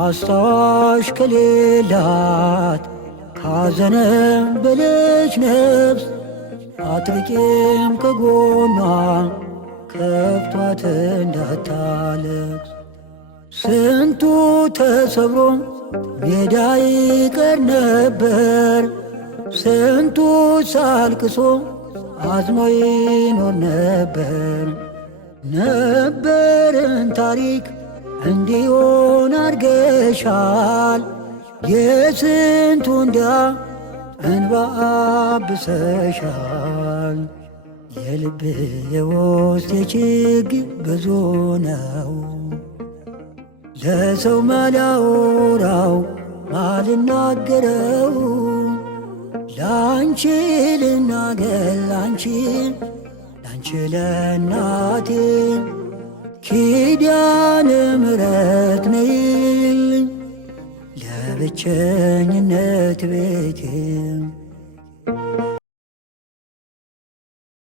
አስታዋሽ ከሌላት ካዘነም በለች ነፍስ አትርቄም ከጎኗ ከፍቷት እንዳታለቅስ። ስንቱ ተሰብሮ ሜዳ ይቀር ነበር፣ ስንቱ ሳልቅሶ አዝኖ ይኖር ነበር። ነበርን ታሪክ እንዲሆን አድርገሻል፣ የስንቱን ድሃ እንባ አብሰሻል። የልብ የውስጥ ችግር ብዙ ነው፣ ለሰው ማላወራው ማልናገረው። ላንቺ ልናገር ላንቺ ለእናቴ ኪዳነ ምሕረት ነይልኝ ለብቸኝነት ቤቴ